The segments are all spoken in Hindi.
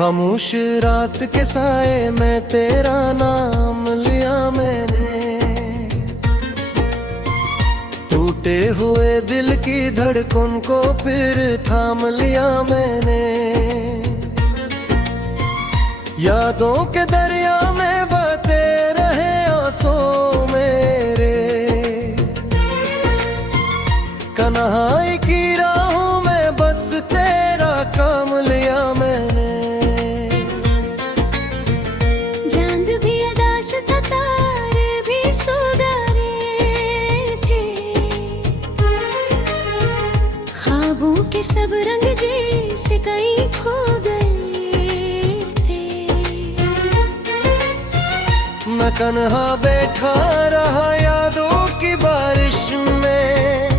खामोश रात के साए में तेरा नाम लिया मैंने, टूटे हुए दिल की धड़कन को फिर थाम लिया मैंने। यादों के दरिया में बहते रहे आंसू मेरे, कन्हाई की राहों में बस तेरा काम लिया मैंने। चांद भी अदास था, तारे भी सुधारे थे, ख्वाबों के सब रंग जैसे कहीं खो गए थे। मैं तन्हा बैठा रहा यादों की बारिश में,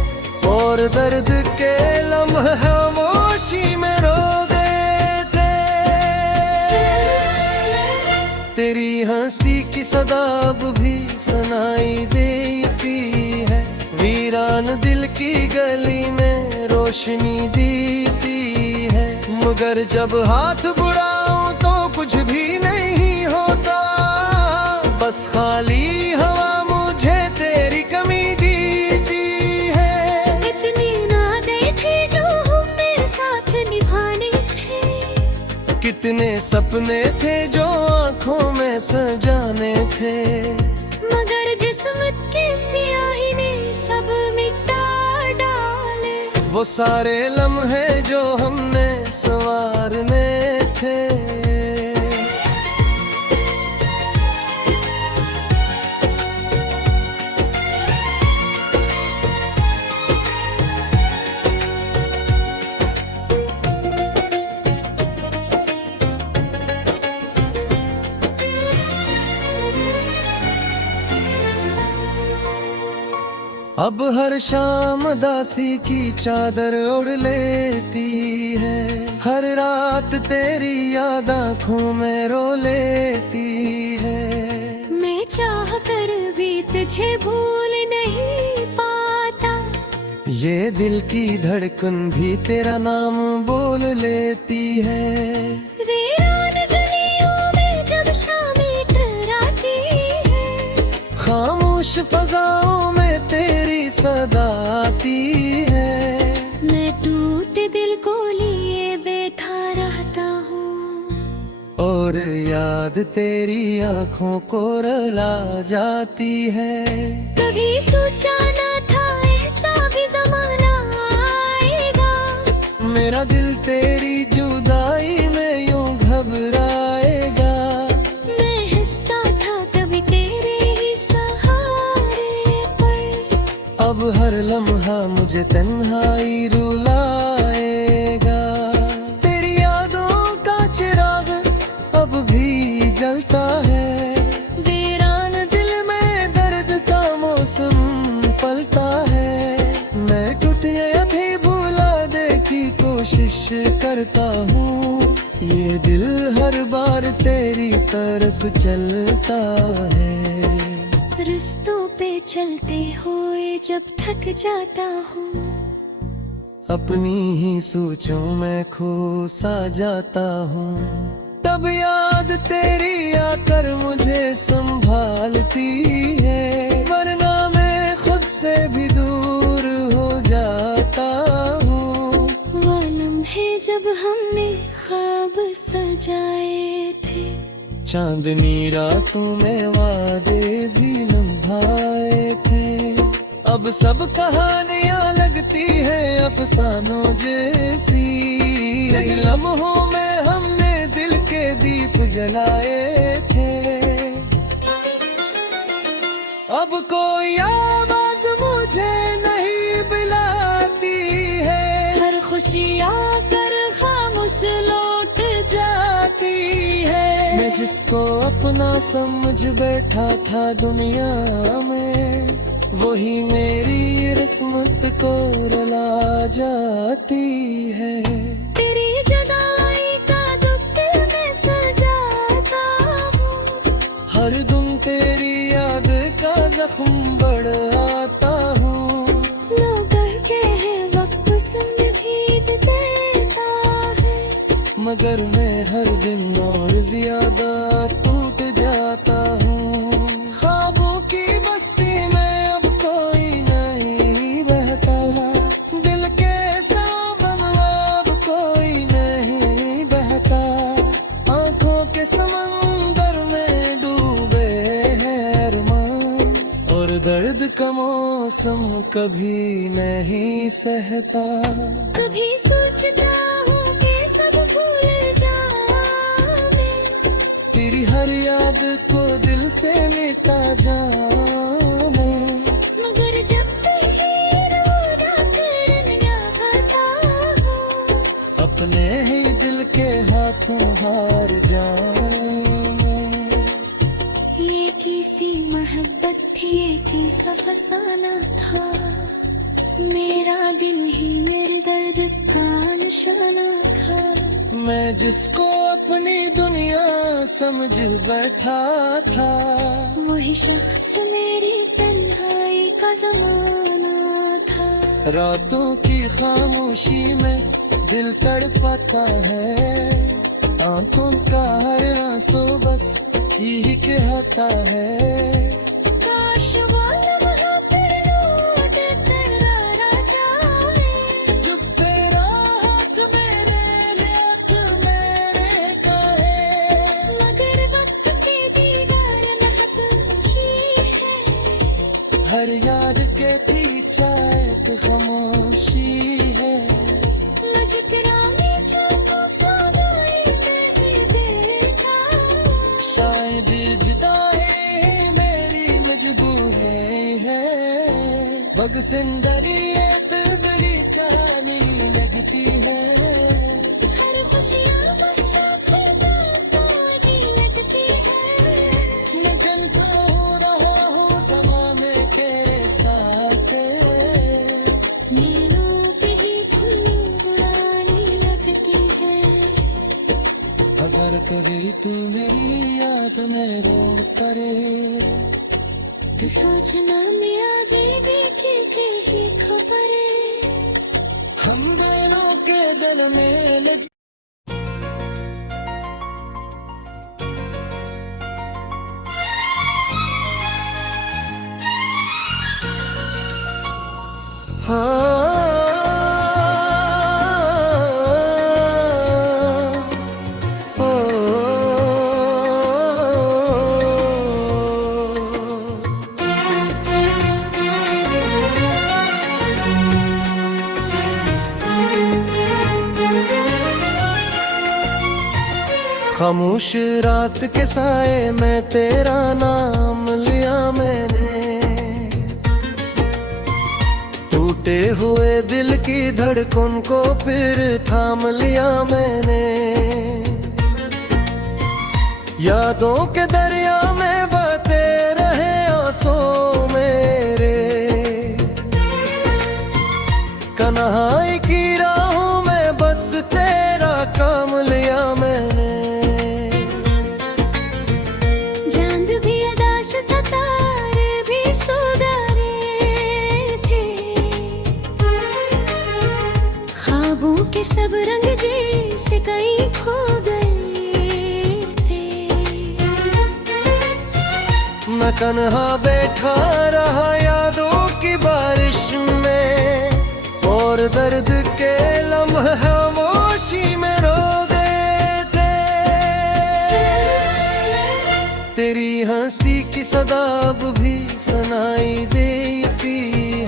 और दर्द के लम्हे खामोशी में रो गए थे। तेरी हंसी की सदा अब भी सुनाई देती है, वीरान दिल की गली में रोशनी देती है। मगर जब हाथ बुलाऊं तो कुछ भी नहीं होता, बस खाली हवा मुझे तेरी कमी दीती है। इतनी नादें थे जो हमें साथ निभाने थे, कितने सपने थे जो आंखों में सजाने थे, मगर किस्मत की स्याही ने सब मिटा डाले। वो सारे लम्हे जो हमने संवारने थे। अब हर शाम दासी की चादर ओढ़ लेती है, हर रात तेरी याद आँखों में रो लेती है। मैं चाह कर भी तुझे भूल नहीं पाता, ये दिल की धड़कन भी तेरा नाम बोल लेती है। वीरान गलियों में जब शामें टकराती है, खामोश फजाओं में तेरी सदा आती है। मैं टूटे दिल को लिए बैठा रहता हूँ, और याद तेरी आँखों को रुला जाती है। कभी सोचा न था ऐसा भी जमाना आएगा, मेरा दिल तेरी जुदाई में यूं घबराएगा। मैं हंसता था कभी तेरे ही सहारे पर, अब हर लम्हा मुझे तन्हाई रुलाएगा। तेरी यादों का चिराग अब भी जलता है, वीरान दिल में दर्द का मौसम पलता है। मैं टूटियां भी भुला दे की कोशिश करता हूँ, ये दिल हर बार तेरी तरफ चलता है। रिश्तों पे चलते हुए जब थक जाता हूँ, अपनी ही सोचों में खो सा जाता हूँ। तब याद तेरी आकर मुझे संभालती है, वरना मैं खुद से भी दूर हो जाता हूँ। वो लम्हे जब हमने ख्वाब सजाए थे, चांदनी रातों में वादे भी निभाए थे। अब सब कहानियां लगती है अफसानों जैसी, लम्हों में हमने दिल के दीप जलाए थे। अब कोई आवाज मुझे नहीं बुलाती है, हर खुशी आकर खामोश लौट जाती है। मैं जिसको अपना समझ बैठा था दुनिया में, वही मेरी किस्मत को रुला जाती है। तेरी जुदाई का दुख दिल में सजाता हूँ, हर दम तेरी याद का जख्म बढ़ाता हूँ। लोग कहते हैं वक्त संग भीग देता है, मगर मैं हर दिन और ज्यादा टूट जाता हूँ। ख्वाबों की बस्ती में अब कोई नहीं बहता, दिल के सावन अब कोई नहीं बहता। आंखों के समंदर में डूबे हैं अरमान, और दर्द का मौसम कभी नहीं सहता। कभी सोचता हूँ कि सब भूल जाऊं, तेरी हर याद को दिल से मिटा जाऊं मैं, मगर जब भी रोना करना खाता हूँ, अपने ही दिल के हाथों हार जाऊं मैं। ये किसी मोहब्बत थी, ये किसी फसाना था, मेरा दिल ही मेरे दर्द का निशाना था। मैं जिसको अपनी दुनिया समझ बैठा था, वही शख्स मेरी तन्हाई का जमाना था। रातों की खामोशी में दिल तड़पाता है, आंखों का हर आंसू बस यही कहता है। काश वो लम्हा फिर लौट कर आ जाए, जो तेरा हाथ मेरे हाथ मेरे का है, मगर वक्त की दीवार नहत अच्छी है। हर यार के पीछे एक खामोशी है। मुझकरा में जाको सुनाई नहीं देता, शायद जुदाई मेरी मजबूरी है। बग सिंदरी बड़ी कहानी लगती है, हर खुशियाँ बस साखरता पानी लगती है। मैं चलता हो रहा हूँ ज़माने के साथ, नीलों पे ही धूल उड़ाने लगती है। अगर कभी तू मेरी याद में रो करे, तो सोचना में आगे भी की ही खबरें, हम दोनों के दिल में लज खामोश रात के साए में तेरा नाम लिया मैंने, टूटे हुए दिल की धड़कन को फिर थाम लिया मैंने। यादों के दरिया में बहते रहे आंसू मेरे, कन्हाई की राहों में बस तेरा काम लिया मैंने। चांद भी अदा से तारे भी सो रहे थे, ख्वाबों के सब रंग जैसे कहीं खो गए थे। मैं तन्हा बैठा रहा यादों की बारिश में, और दर्द के लम्हे खामोशी में रो गए थे। तेरी हंसी की सदा अब भी सुनाई देती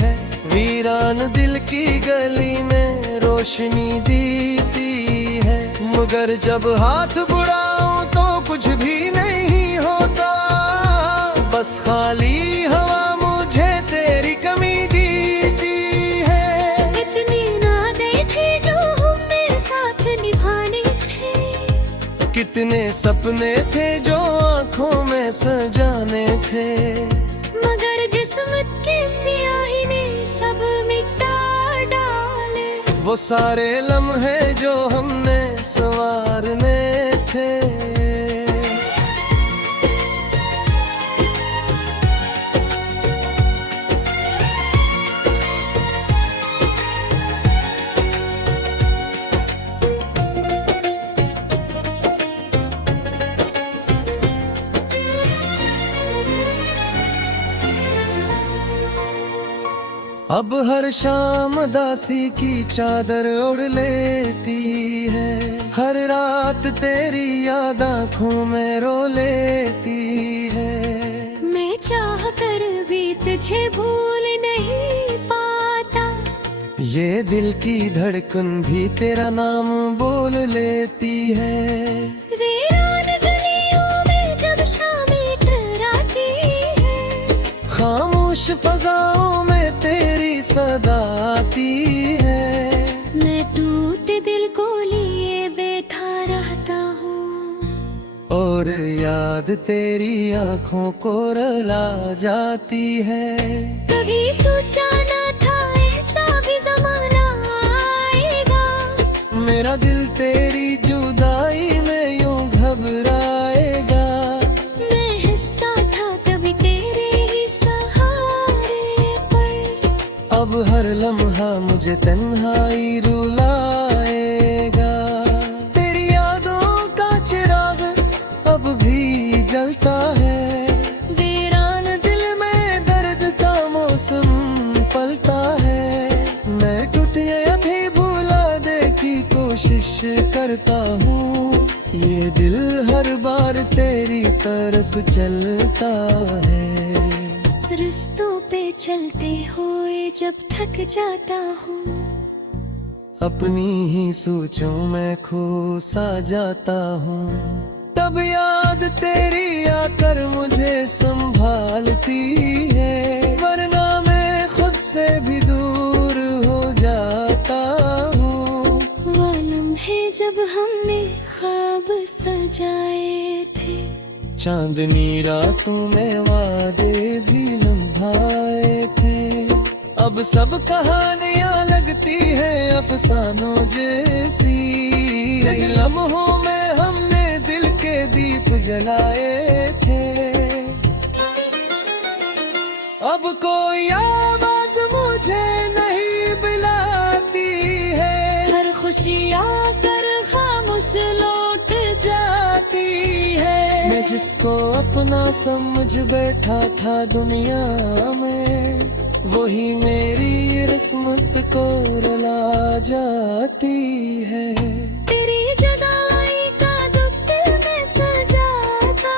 है, वीरान दिल की गली में रोशनी देती है। मगर जब हाथ बुलाऊं तो कुछ भी नहीं होता, बस खाली हवा मुझे तेरी कमी दीती है। इतने नाते थे जो हमें साथ निभाने थे, कितने सपने थे जो आंखों में सजाने थे, मगर किस्मत की स्याही ने सब मिटा डाले। वो सारे लम्हे जो हमने संवारने थे। अब हर शाम दासी की चादर ओढ़ लेती है, हर रात तेरी याद आँखों में रो लेती है। मैं चाह कर भी तुझे भूल नहीं पाता, ये दिल की धड़कन भी तेरा नाम बोल लेती है। वीरान गलियों में जब शामें टकराती है, खामोश फजाओं में तेरी सदा आती है। मैं टूटे दिल को लिए बैठा रहता हूँ, और याद तेरी आँखों को रुला जाती है। कभी सोचा न था ऐसा भी जमाना आएगा, मेरा दिल तेरी जुदाई में यूं घबराएगा। मैं हंसता था कभी तेरे ही सहारे पर, अब हर लम्हा मुझे तन्हाई रुलाएगा। तेरी यादों का चिराग अब भी जलता है, वीरान दिल में दर्द का मौसम पलता है। मैं टूटिया भी भुला दे की कोशिश करता हूँ, ये दिल हर बार तेरी तरफ चलता है। रिश्तों पे चलते हुए जब थक जाता हूँ, अपनी ही सोचों में खो सा जाता हूँ। तब याद तेरी आकर मुझे संभालती है, वरना मैं खुद से भी दूर हो जाता हूँ। वो लम्हे जब हमने ख्वाब सजाए थे, चांदनी रातों में वादे भी निभाए थे। अब सब कहानियां लगती है अफसानों जैसी, जिन लम्हों में हमने दिल के दीप जलाए थे। अब कोई आवाज मुझे नहीं बुलाती है, हर खुशी आकर खामोश लौट जाती है। मैं जिसको अपना समझ बैठा था दुनिया में, वही मेरी किस्मत को रुला जाती है। तेरी जुदाई का दुख दिल में सजाता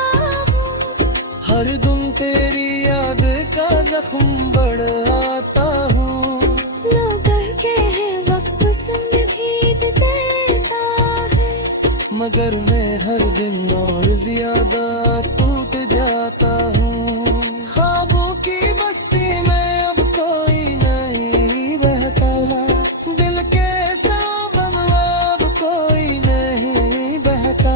हूँ, हर दिन तेरी याद का जख्म बढ़ाता हूँ। लोग कहते हैं वक्त संग भीग देता है, मगर मैं हर दिन और ज्यादा टूट जाता हूँ। ख्वाबों की बस्ती में अब कोई नहीं बहता, दिल के सामन अब कोई नहीं बहता।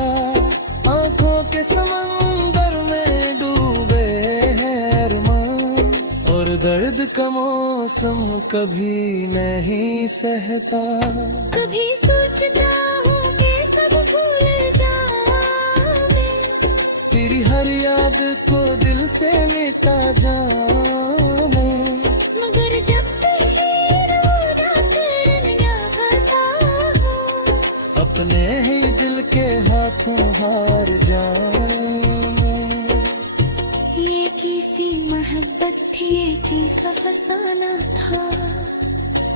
आंखों के समंदर में डूबे हैं अरमान, और दर्द का मौसम कभी नहीं सहता। कभी सोचता हूँ कि सब भूल जाऊं, तेरी हर याद को दिल से मिटा जाऊं मैं, मगर जब तेरी रोना करना खाता हूँ, अपने ही दिल के हाथों हार जाऊं मैं। ये किसी मोहब्बत थी, ये किसी फसाना था,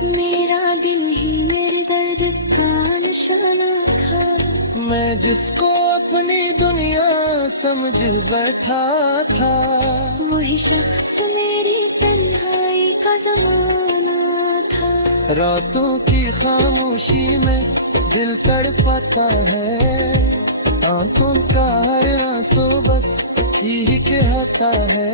मेरा दिल ही मेरे दर्द का निशाना था। मैं जिसको अपनी दुनिया समझ बैठा था, वही शख्स मेरी तन्हाई का जमाना था। रातों की खामोशी में दिल तड़पाता है, आंखों का हर आंसू बस यही कहता है।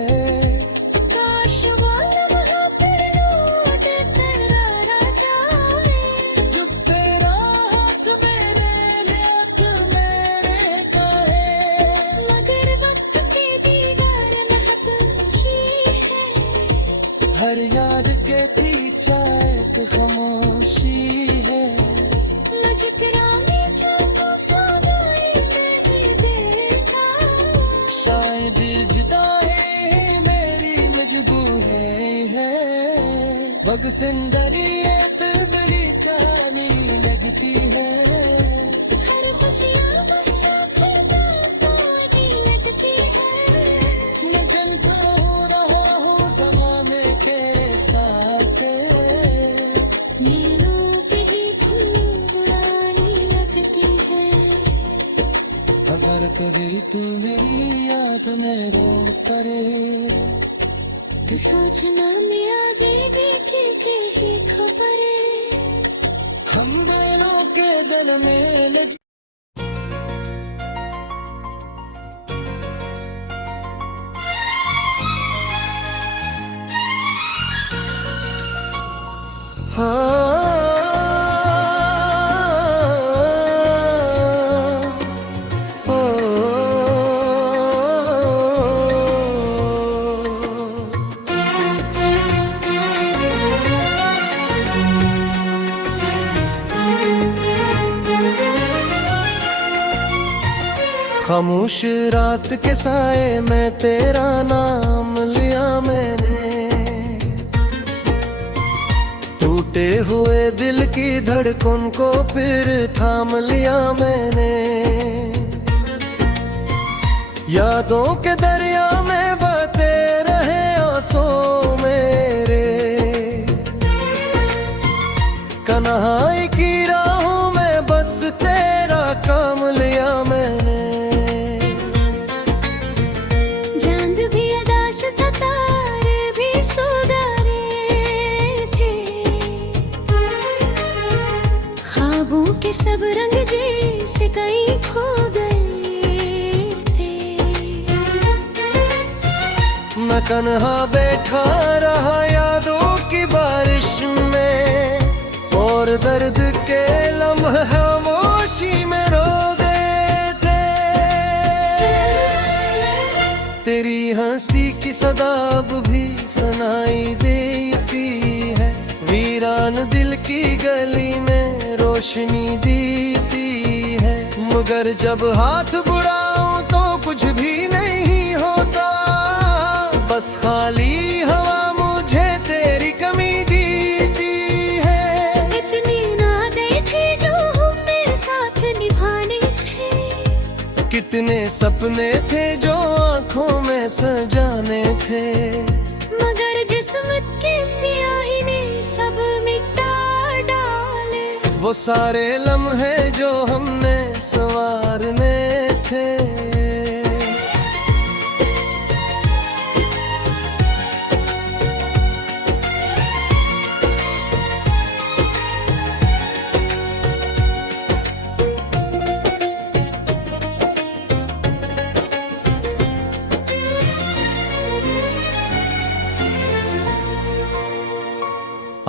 काश वो लम्हा फिर लौट कर आ जाए, जो तेरा हाथ मेरे हाथ मेरे का है, मगर वक्त की दीवार नहत अच्छी है, हर याद के पीछे एक खामोशी है। नजरा में झांको सदाई नहीं देता, शायद जुदाई मेरी मजबूरी है। बगसिंदरी बड़ी कहानी लगती है, हर खुशियाँ बस खता पानी लगती है। मैं जलता हो रहा हूँ ज़माने के साथ। हर कभी तू मेरी याद में रो करे। तू सोचना में आगे की ही खबर है। हम दोनों के दिल में लज खामोश रात के साए में तेरा नाम लिया मैंने। टूटे हुए दिल की धड़कन को फिर थाम लिया मैंने। यादों के दरिया में बहते रहे आंसू मेरे। कन्हाई की राहों में बस तेरा काम लिया मैंने। के सब रंग जैसे कहीं खो गए थे। मैं तन्हा बैठा रहा यादों की बारिश में, और दर्द के लम्हे खामोशी में रो गए थे। तेरी हंसी की सदा अब भी सुनाई देती है। वीरान दिल की गली में रोशनी दीती है। मगर जब हाथ बुलाऊं तो कुछ भी नहीं होता। बस खाली हवा मुझे तेरी कमी दीती है। इतने नाते थे जो हमें साथ निभाने थे। कितने सपने थे जो आंखों में सजाने थे। मगर किस्मत की सियाही ने सब मिटा डाले। वो सारे लम्हे जो हमने संवारने थे।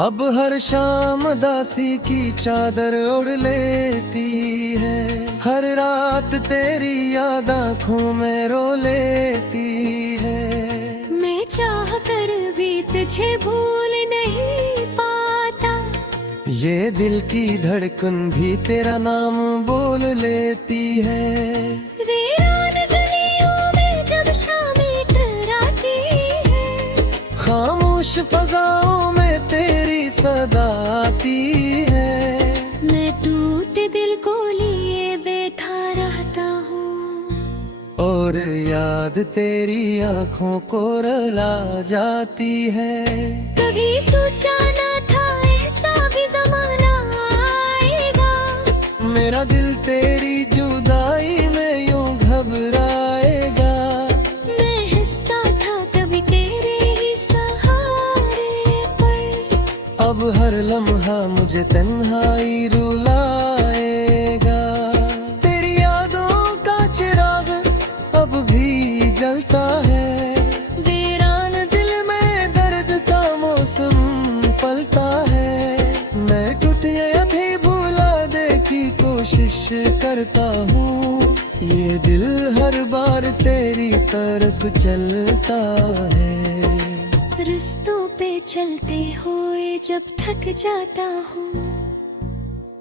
अब हर शाम दासी की चादर ओढ़ लेती है। हर रात तेरी याद आँखों में रो लेती है। मैं चाह कर भी तुझे भूल नहीं पाता। ये दिल की धड़कन भी तेरा नाम बोल लेती है। वीरान गलियों में जब शामें टकराती है। खामोश फजाओं में तेरी सदा आती है। मैं टूटे दिल को लिए बैठा रहता हूँ, और याद तेरी आँखों को रुला जाती है। कभी सोचा न था ऐसा भी जमाना आएगा। मेरा दिल तेरी जुदाई में यूं घबराएगा। मैं हंसता था कभी तेरे ही सहारे पर। अब हर लम्हा मुझे तन्हाई रुलाएगा। तेरी यादों का चिराग अब भी जलता है। वीरान दिल में दर्द का मौसम पलता है। मैं टूटियां भी भुला दे की कोशिश करता हूँ। ये दिल हर बार तेरी तरफ चलता है। रिश्तों पे चलते हुए जब थक जाता हूँ।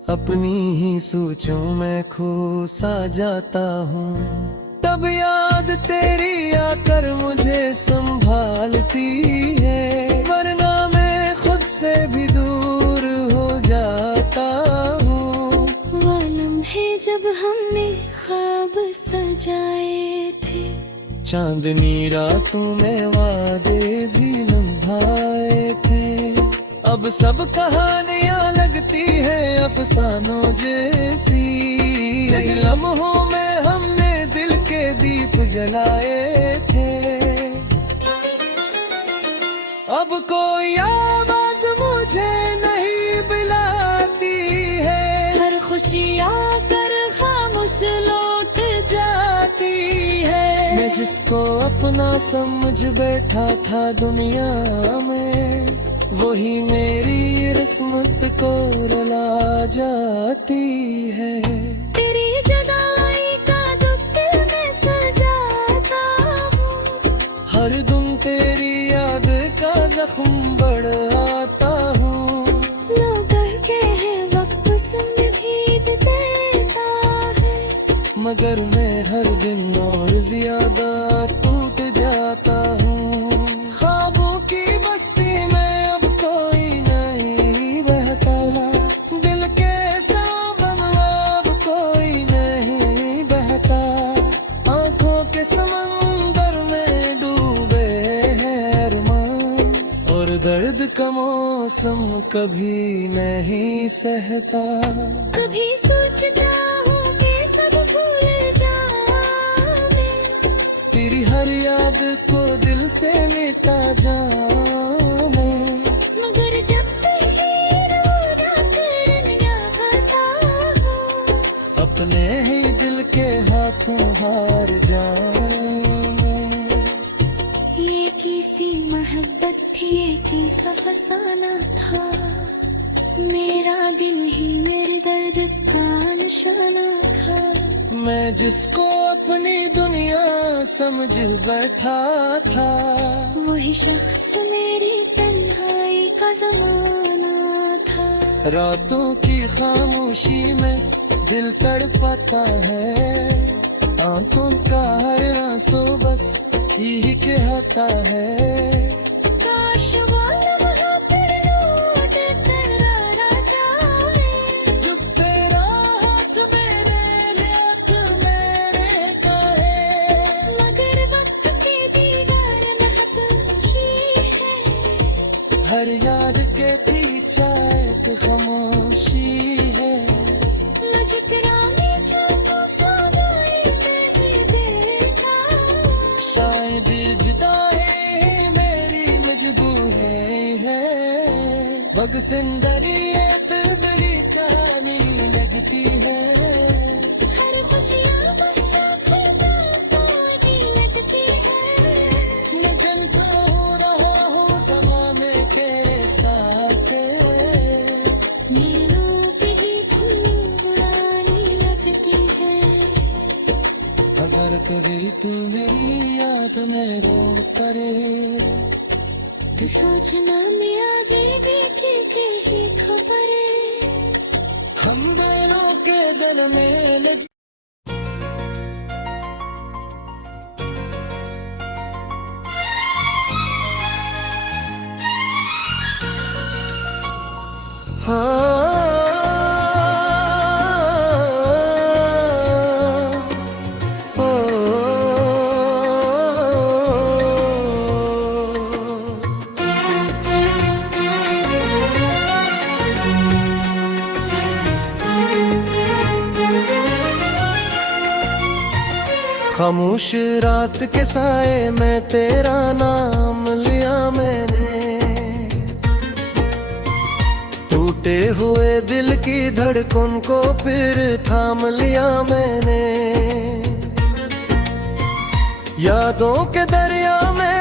अपनी ही सोचों में खो सा जाता हूँ। तब याद तेरी आकर मुझे संभालती है। वरना मैं खुद से भी दूर हो जाता हूँ। वो लम्हे जब हमने ख्वाब सजाए थे। चांदनी रातों में वादे भी निभाए थे। अब सब कहानियां लगती है अफसानों जैसी। लम्हों में हमने जलाए थे। अब कोई आवाज मुझे नहीं बुलाती है, हर खुशी आकर खामोश लौट जाती है। मैं जिसको अपना समझ बैठा था दुनिया में, वही मेरी किस्मत को रुला जाती है। तेरी जुदाई का दुख दिल में सजाता हूँ, हर दम तेरी याद का जख्म बढ़ाता हूँ। लोग कहते हैं वक्त संग भीग देता है, मगर मैं हर दिन और ज्यादा टूट जाता हूँ। ख्वाबों की बस्ती में अब कोई नहीं बहता, दिल के सावन अब कोई नहीं बहता। आंखों के समंदर में डूबे हैं अरमान, और दर्द का मौसम कभी नहीं सहता। कभी सोचता हूँ कि सब भूल जाऊं, तेरी हर याद को दिल से मिटा जाऊं मैं, मगर जब तेरी रोना करना खाता हूँ, अपने ही दिल के हाथों हार जाऊं मैं। ये किसी मोहब्बत थी, ये किसी फसाना था, मेरा दिल ही मेरे दर्द का निशाना था। मैं जिसको अपनी दुनिया समझ बैठा था, वही शख्स मेरी तन्हाई का जमाना था। रातों की खामोशी में दिल तड़पाता है, आंखों का हर आंसू बस यही कहता है। काश वो लम्हा फिर लौट कर आ जाए, जो तेरा हाथ मेरे हाथ मेरे का है, मगर वक्त की दीवार महक अच्छी है, हर याद के पीछे एक खामोशी है। मुझकरा में जाको सोनाई नहीं देता, शायद जुदाई मेरी मजबूरी है, बग सिंदरी एक बड़ी कहानी लगती है। हर खुशियाँ बस साथ पानी लगती है। मैं चलता हो रहा हूँ ज़माने के साथ, ये रूप ही पुरानी लगती है। अगर कभी तू मेरी याद में रो करे, तो सोचना मैं आगे भी की ही खबर है। हम दोनों के दिल में लज खामोश रात के साए में तेरा नाम लिया मैंने, टूटे हुए दिल की धड़कन को फिर थाम लिया मैंने। यादों के दरिया में